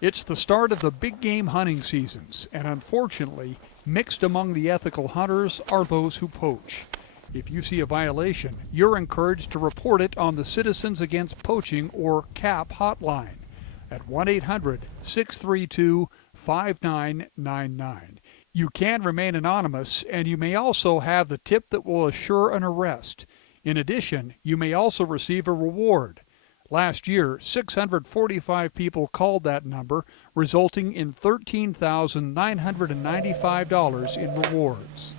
It's the start of the big game hunting seasons, and unfortunately, mixed among the ethical hunters are those who poach. If you see a violation, you're encouraged to report it on the Citizens Against Poaching, or CAP hotline, at 1-800-632-5999. You can remain anonymous, and you may also have the tip that will assure an arrest. In addition, you may also receive a reward. Last year, 645 people called that number, resulting in $13,995 in rewards.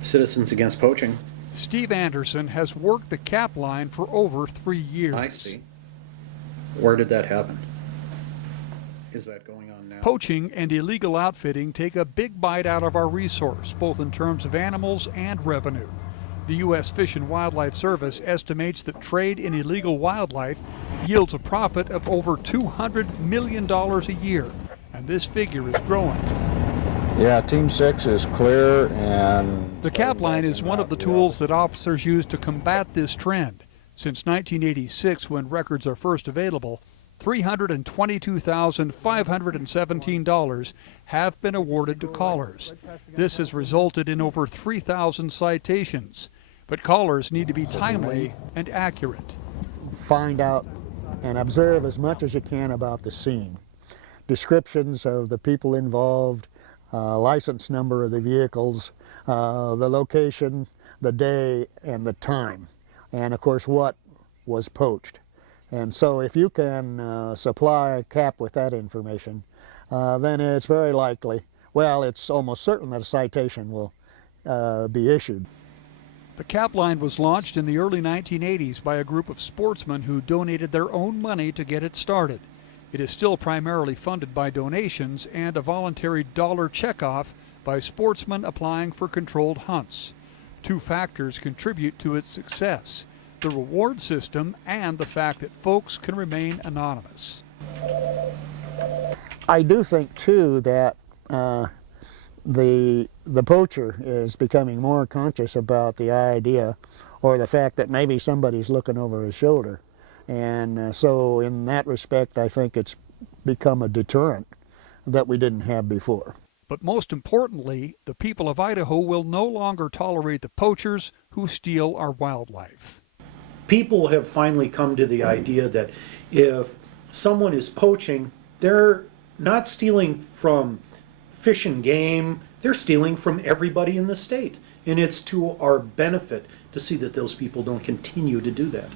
Citizens Against Poaching. Steve Anderson has worked the CAP line for over 3 years. I see. Where did that happen? Is that going on now? Poaching and illegal outfitting take a big bite out of our resource, both in terms of animals and revenue. The U.S. Fish and Wildlife Service estimates that trade in illegal wildlife yields a profit of over $200 million a year, and this figure is growing. Yeah, Team 6 is clear, and the CAP line is one of the tools that officers use to combat this trend. Since 1986, when records are first available, $322,517 have been awarded to callers. This has resulted in over 3,000 citations. But callers need to be timely and accurate. Find out and observe as much as you can about the scene. Descriptions of the people involved, license number of the vehicles, the location, the day, and the time, and of course what was poached. And so if you can supply CAP with that information, then it's very likely, well, it's almost certain that a citation will be issued. The CAP line was launched in the early 1980s by a group of sportsmen who donated their own money to get it started. It is still primarily funded by donations and a voluntary dollar checkoff by sportsmen applying for controlled hunts. Two factors contribute to its success: the reward system and the fact that folks can remain anonymous. I do think too that the poacher is becoming more conscious about the idea or the fact that maybe somebody's looking over his shoulder, and so in that respect I think it's become a deterrent that we didn't have before. But most importantly, the people of Idaho will no longer tolerate the poachers who steal our wildlife. People have finally come to the idea that if someone is poaching, they're not stealing from Fish and Game, they're stealing from everybody in the state. And it's to our benefit to see that those people don't continue to do that.